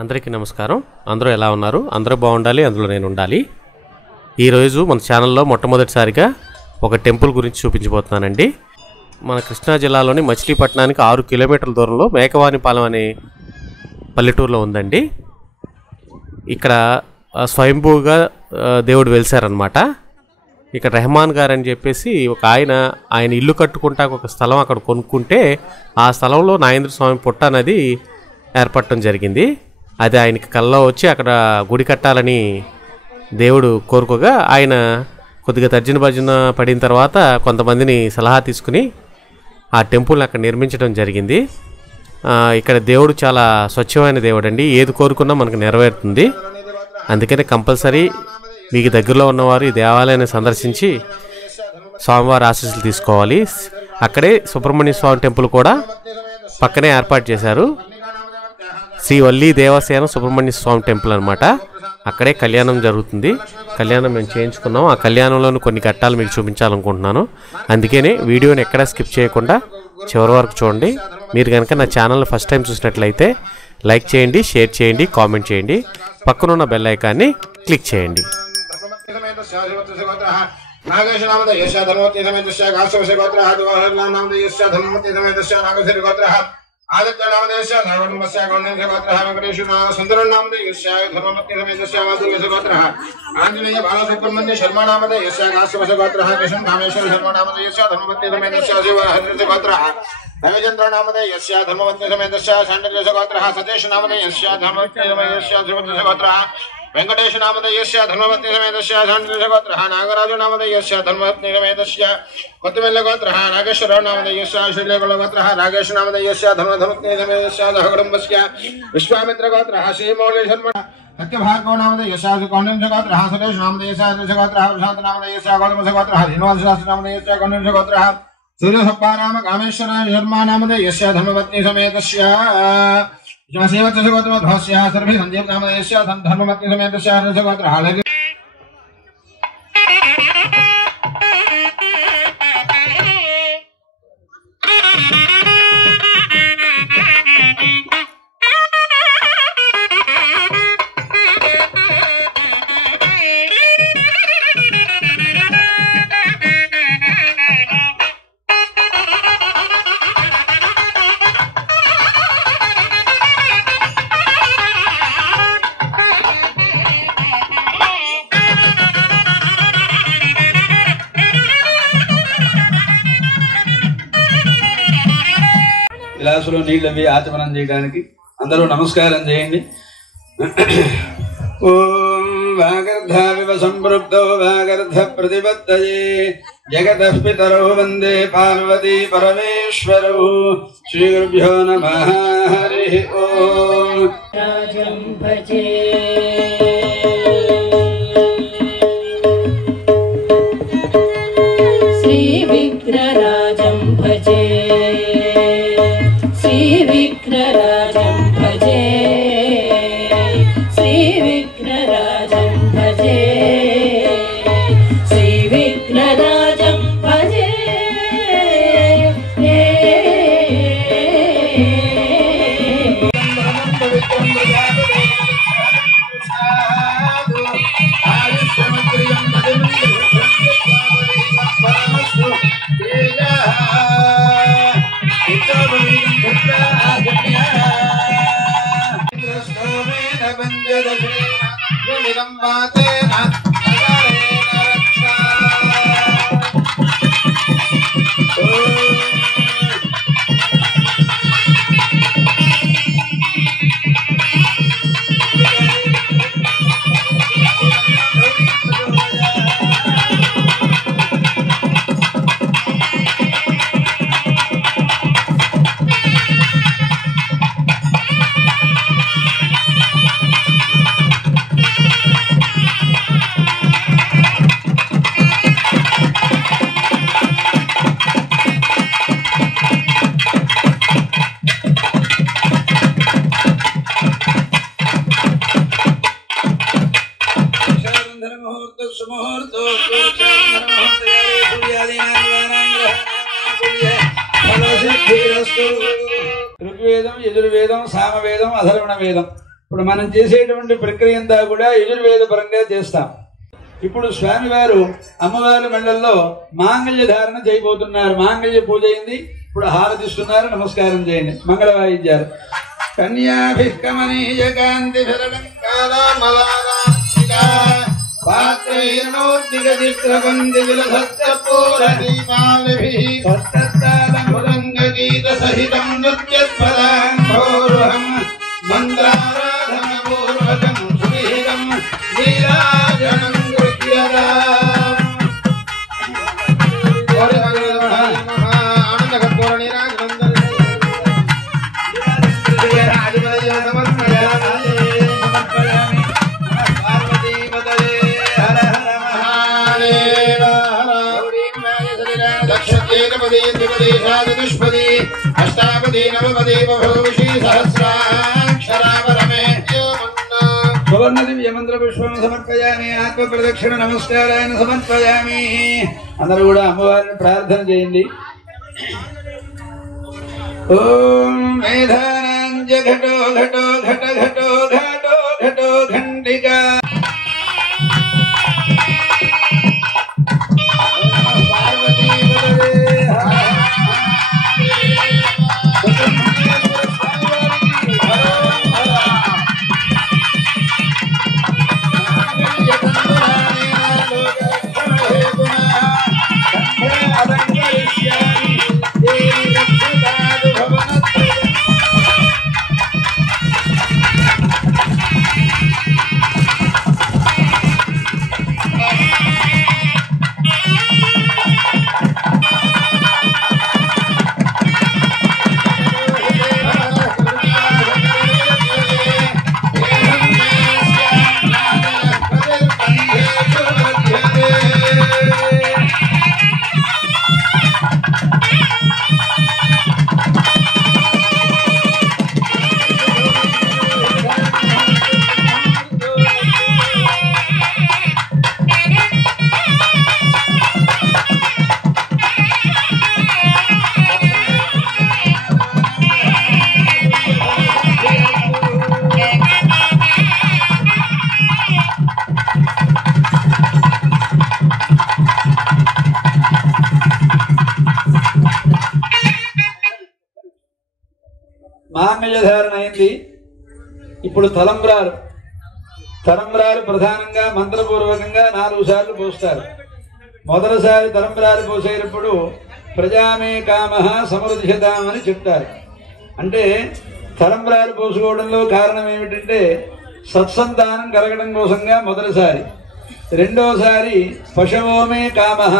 అందరికీ నమస్కారం. అందరూ ఎలా ఉన్నారు? అందరూ బాగుండాలి, అందులో నేను ఉండాలి. ఈరోజు మన ఛానల్లో మొట్టమొదటిసారిగా ఒక టెంపుల్ గురించి చూపించబోతున్నానండి. మన కృష్ణా జిల్లాలోని మచిలీపట్నానికి 6 కిలోమీటర్ల దూరంలో మేకవానిపాలెం అనే పల్లెటూరులో ఉందండి. ఇక్కడ స్వయంభూగా దేవుడు వెలిసారనమాట. ఇక్కడ రెహమాన్ గారు అని చెప్పేసి ఒక ఆయన ఇల్లు కట్టుకుంటా ఒక స్థలం అక్కడ కొనుక్కుంటే ఆ స్థలంలో నాగేంద్ర స్వామి పుట్ట అనేది ఏర్పడటం జరిగింది. అది ఆయనకి కల్లో వచ్చి అక్కడ గుడి కట్టాలని దేవుడు కోరుకోగా ఆయన కొద్దిగా తర్జన భర్జన పడిన తర్వాత కొంతమందిని సలహా తీసుకుని ఆ టెంపుల్ని అక్కడ నిర్మించడం జరిగింది. ఇక్కడ దేవుడు చాలా స్వచ్ఛమైన దేవుడు అండి. ఏది కోరుకున్నా మనకు నెరవేరుతుంది. అందుకని కంపల్సరీ మీకు దగ్గరలో ఉన్నవారు ఈ దేవాలయాన్ని సందర్శించి స్వామివారి ఆశీస్సులు తీసుకోవాలి. అక్కడే సుబ్రహ్మణ్య స్వామి టెంపుల్ కూడా పక్కనే ఏర్పాటు చేశారు. శ్రీ వల్లి దేవసేన సుబ్రహ్మణ్య స్వామి టెంపుల్ అనమాట. అక్కడే కళ్యాణం జరుగుతుంది. కళ్యాణం మేము చేయించుకున్నాం. ఆ కళ్యాణంలోని కొన్ని ఘట్టాలు మీకు చూపించాలనుకుంటున్నాను. అందుకనే వీడియోని ఎక్కడా స్కిప్ చేయకుండా చివరి వరకు చూడండి. మీరు కనుక నా ఛానల్ని ఫస్ట్ టైం చూసినట్లయితే లైక్ చేయండి, షేర్ చేయండి, కామెంట్ చేయండి. పక్కనున్న బెల్ ఐకాన్ని క్లిక్ చేయండి. आदित्य नामदेश धर्मस्य गौण्य गोत्रः वेंकटेश्वर सुंदर नामदेश धर्मपत्नी समेत श्यामादेश गोत्रः आंजनेय बालसुब्रह्मण्य शर्मा नामदेश काश्यप गोत्रः कृष्ण कामेश्वर शर्मा नामदेश धर्मपत्नी समेत शिव हरिश गोत्रः रविचंद्र नामदेश धर्मपत्नी समेत शांडदेश गोत्रः सतीश नामदेश धर्मपत्नी समेत शिवदेश गोत्रः वेंकटेश नामदेश धर्मपत्नी समेत शांडदेश गोत्रः नागराज नामदेश धर्मपत्नी समेत कोत्तमेल्ल गोत्रः नागेश्वर नामदेश श्रीलेकुल गोत्रः नागेश नामदेश धर्मपत्नी समेत सहकुटुम्बस्य विश्वामित्र गोत्रः श्रीमौली शर्मा सत्यभार्गव नामदेश कौण्डिन्य गोत्रः सुरेश नामदेश गोत्रः प्रशांत नामदेश गौतम गोत्रः श्रीनिवास शास्त्री नामदेश कौण्डिन्य गोत्रः सूर्यसप्पा नाम कामेश्वर शर्मा नामदेश धर्मपत्नी समेत सेवस्य गोत्रमध्वस्य सर्वे संदीप नामदेश धर्मपत्नी समेत गोत्रः గ్లాసులో నీళ్ళవి ఆచమనం చేయడానికి అందరూ నమస్కారం చేయండి. ఓం వాగర్ధావివ సంపృక్తో వాగర్ధ ప్రతిపత్తయే జగతః పితరౌ వందే పార్వతీ పరమేశ్వరౌ. శ్రీ గురుభ్యో నమః. హరి ఓం. రాజం భజే శ్రీ విఘ్నరాజం భజే विघ्नराजं भजे श्री विघ्नराजं भजे श्री विघ्नराजं भजे ఋగ్వేదం, యజుర్వేదం, సామవేదం, అధర్వణ వేదం ఇప్పుడు మనం చేసేటువంటి ప్రక్రియ అంతా కూడా యజుర్వేద పరంగా చేస్తాం. ఇప్పుడు స్వామివారు అమ్మవారి మండల్లో మాంగళ్య ధారణ చేయబోతున్నారు. మాంగళ్య పూజ అయింది, ఇప్పుడు హారతిస్తున్నారు. నమస్కారం చేయండి. మంగళ వాయిద్యాలు. కన్యాభిః కమనీయ కాంతి సహితం నృత్యస్వరం మంత్రారాధన పూర్వకం సువిహితం నీరాజనం అష్టాపది నవపది బహువిషీ సహస్రాక్షరాపరమే సువర్ణ దివ్య మంత్ర పుష్పం సమర్పయామి. ఆత్మ ప్రదక్షిణ నమస్కారాన్ని సమర్పయామి. అందరూ కూడా అమ్మవారిని ప్రార్థన చేయండి. ఓం మేధానాంజ ఘటో ఘటో ఘట ఘటో ఘటో ఘటో ఘంటికా మాంగళ్యధారణ అయింది. ఇప్పుడు తలంబ్రాలు ప్రధానంగా మంత్రపూర్వకంగా 4 సార్లు పోస్తారు. మొదటిసారి తలంబ్రాలు పోసేటప్పుడు ప్రజామే కామః సమృద్ధ్యతామని చెప్తారు. అంటే తలంబ్రాలు పోసుకోవడంలో కారణం ఏమిటంటే సత్సంతానం కలగడం కోసంగా మొదటిసారి. రెండోసారి పశవోమే కామః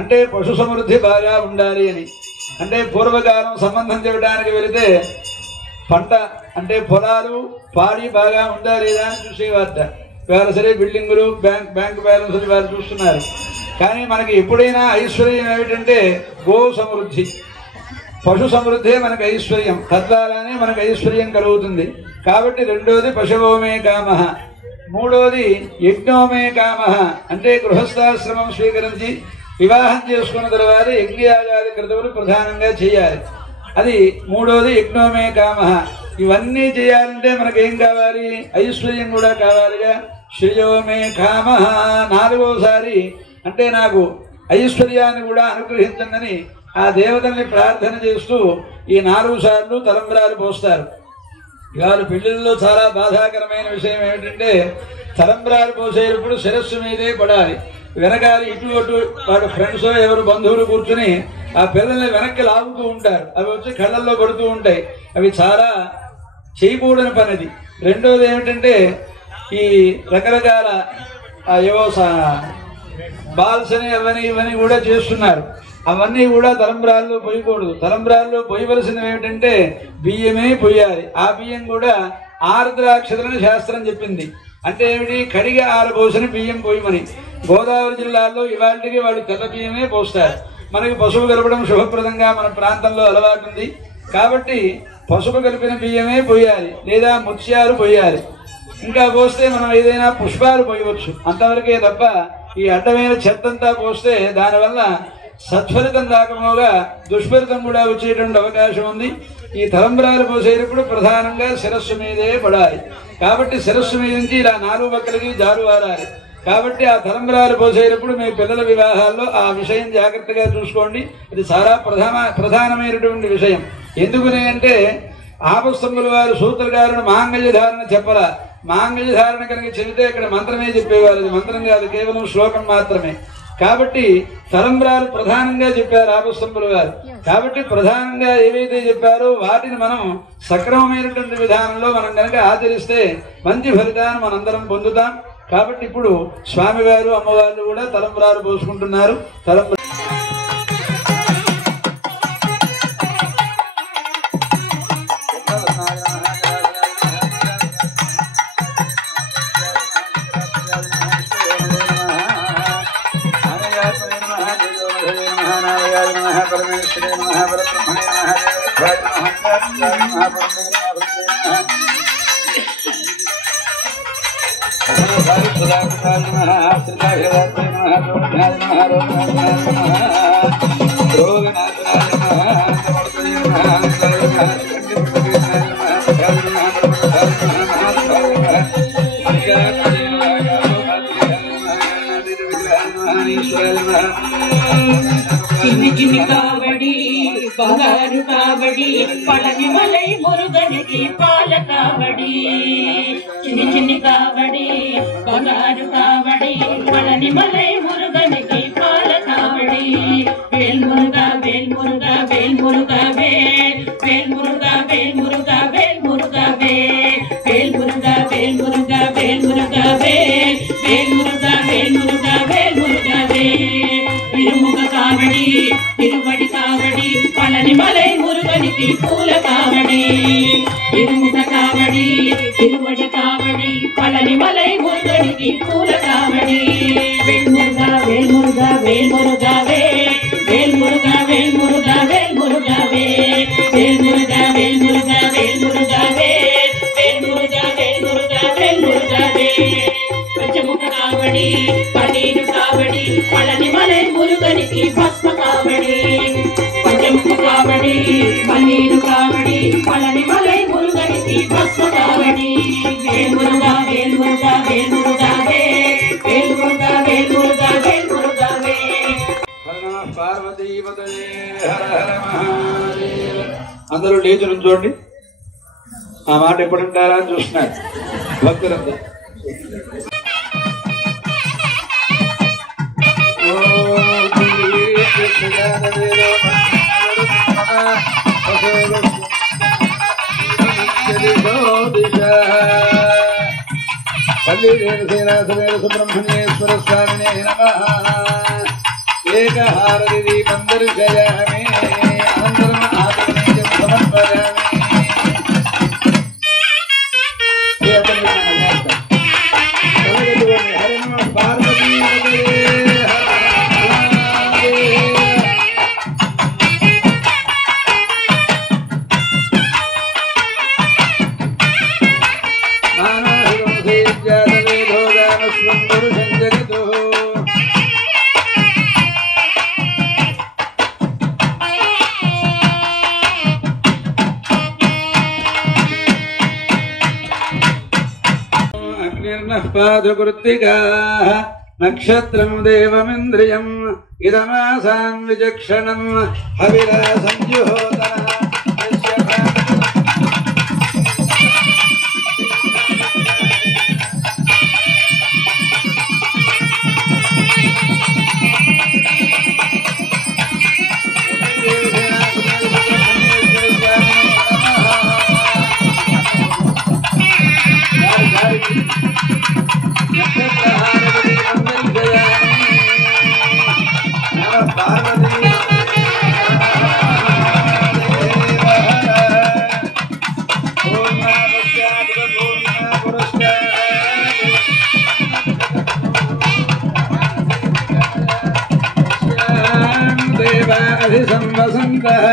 అంటే పశు సమృద్ధి బాగా ఉండాలి అని. అంటే పూర్వకాలం సంబంధం చెప్పడానికి వెళితే పంట అంటే పొలాలు పాడి బాగా ఉందా లేదా అని చూసేవారట. వేళ సరే బిల్డింగులు బ్యాంక్ బ్యాలెన్స్లు వారు చూస్తున్నారు. కానీ మనకి ఎప్పుడైనా ఐశ్వర్యం ఏమిటంటే గో సమృద్ధి, పశు సమృద్ధే మనకు ఐశ్వర్యం. తద్వారానే మనకు ఐశ్వర్యం కలుగుతుంది. కాబట్టి రెండోది పశవోమే కామః. మూడోది యజ్ఞోమే కామః అంటే గృహస్థాశ్రమం స్వీకరించి వివాహం చేసుకున్న తర్వాత యజ్ఞయాగాది క్రతువులు ప్రధానంగా చేయాలి. అది మూడోది యజ్ఞోమే కామః. ఇవన్నీ చేయాలంటే మనకేం కావాలి? ఐశ్వర్యం కూడా కావాలిగా. శ్రేయోమే కామః. 4వసారి అంటే నాకు ఐశ్వర్యాన్ని కూడా అనుగ్రహించండి ఆ దేవతల్ని ప్రార్థన చేస్తూ ఈ 4 సార్లు తలంబ్రాలు పోస్తారు. ఇవాళ పెళ్లిళ్ళలో చాలా బాధాకరమైన విషయం ఏమిటంటే తలంబ్రాలు పోసేటప్పుడు శిరస్సు మీదే పడాలి. వెనకాల ఇటు అటు వాడు ఫ్రెండ్స్ ఎవరు బంధువులు కూర్చుని ఆ పిల్లల్ని వెనక్కి లాగుతూ ఉంటారు. అవి వచ్చి కళ్ళల్లో పడుతూ ఉంటాయి. అవి చాలా చేయకూడని పనిది. రెండోది ఏమిటంటే ఈ రకరకాల ఏవో బాల్స్ అని ఇవన్నీ కూడా చేస్తున్నారు. అవన్నీ కూడా తలంబ్రాల్లో పోయకూడదు. తలంబ్రాల్లో పోయవలసినవి ఏమిటంటే బియ్యమే పోయాలి. ఆ బియ్యం కూడా ఆర్ద్రాక్షతలని శాస్త్రం చెప్పింది. అంటే ఏమిటి? కడిగి ఆరబోసిన బియ్యం పోయమని. గోదావరి జిల్లాలో ఇవాళకి వాళ్ళు తెల్ల బియ్యమే పోస్తారు. మనకి పసుపు కలపడం శుభప్రదంగా మన ప్రాంతంలో అలవాటు ఉంది. కాబట్టి పసుపు కలిపిన బియ్యమే పోయాలి, లేదా ముత్యాలు పోయాలి. ఇంకా పోస్తే మనం ఏదైనా పుష్పాలు పోయవచ్చు, అంతవరకే తప్ప ఈ అడ్డమైన చెత్తంతా పోస్తే దానివల్ల సత్ఫలితం రాకమోగా దుష్ఫలితం కూడా వచ్చేటువంటి అవకాశం ఉంది. ఈ తలంబ్రాలు పోసేటప్పుడు ప్రధానంగా శిరస్సు మీదే పడాలి. కాబట్టి శిరస్సు మీద నుంచి ఇలా 4 పక్కలకి జారువారాలి. కాబట్టి ఆ తలంబ్రాలు పోసేటప్పుడు మీ పిల్లల వివాహాల్లో ఆ విషయం జాగ్రత్తగా చూసుకోండి. ఇది చాలా ప్రధానమైనటువంటి విషయం. ఎందుకని అంటే ఆపస్తంభుల వారు సూత్రకారుడు మాంగళ్య ధారణ చెప్పరా. మాంగళ్య ధారణ కనుక చెబితే ఇక్కడ మంత్రమే చెప్పేవారు. అది మంత్రం కాదు, కేవలం శ్లోకం మాత్రమే. కాబట్టి తలంబ్రాలు ప్రధానంగా చెప్పారు ఆపస్తంభుల వారు. కాబట్టి ప్రధానంగా ఏవైతే చెప్పారో వాటిని మనం సక్రమమైనటువంటి విధానంలో మనం కనుక ఆచరిస్తే మంచి ఫలితాన్ని మనందరం పొందుతాం. కాబట్టి ఇప్పుడు స్వామివారు అమ్మవారు కూడా తలంబ్రాలు పోసుకుంటున్నారు. చిన్ని చిన్ని కావడి బంగారు కావడి పళని మలై మురుగనికి పాల కావడి. చిన్ని చిన్ని కావడి బంగారు కావడి పళని మలై మురుగనికి పాల కావడి. వేల్ మురుగా వేల్ మురుగా వేల్ మురుగా వేల్ వేల్ మురుగా వేల్ మురుగా వేల్ మురుగా వేల్ వేల్ మురుగా వేల్ మురుగా వేల్ మురుగా వేల్ వేల్ మురుగా వేల్ మురుగా వేల్ మురుగా వేల్. తిరుముగ కావడి తిరువడి కావడి పళని మలై మురుగనికి పూల కావడి. తిరుముగ కావడి తిరువడి కావడి పళని మలై మురుగనికి పూల కావడి. వేల్ మురుగా వేల్ మురుగా వేల్ మురుగా వేల్ వేల్ మురుగా వేల్ మురుగా వేల్ మురుగా వేల్ వేల్ మురుగా వేల్ మురుగా వేల్ మురుగా వేల్ వేల్ మురుగా వేల్ మురుగా వేల్ మురుగా వేల్. పంచముఖ కావడి పన్నీరు కావడి పళని మలై మురుగనికి భస్మ కావడి. పంచముఖ కావడి పన్నీరు కావడి పళని మలై మురుగనికి భస్మ కావడి. వేల్ మురుగా వేల్ మురుగా వేల్ మురుగా వేల్ వేల్ మురుగా వేల్ మురుగా వేల్ మురుగా వేల్. అందరూ లేచి నుంచోండి. ఆ మాట ఎప్పుడంటారా అని చూస్తున్నారు భక్తులందరూ. సుబ్రహ్మణ్యేశ్వర స్వామినే నమః. ఏకహారతి దీపం దర్శయామి అనంతరం ఆత్మనీయం సమర్పయామి. హరి నమ పార్వతీ పాదకృత్తికాః నక్షత్రం దేవమింద్రియం ఇదమాసాం విచక్షణం హవిరాసం జుహోతన. సంవసంతః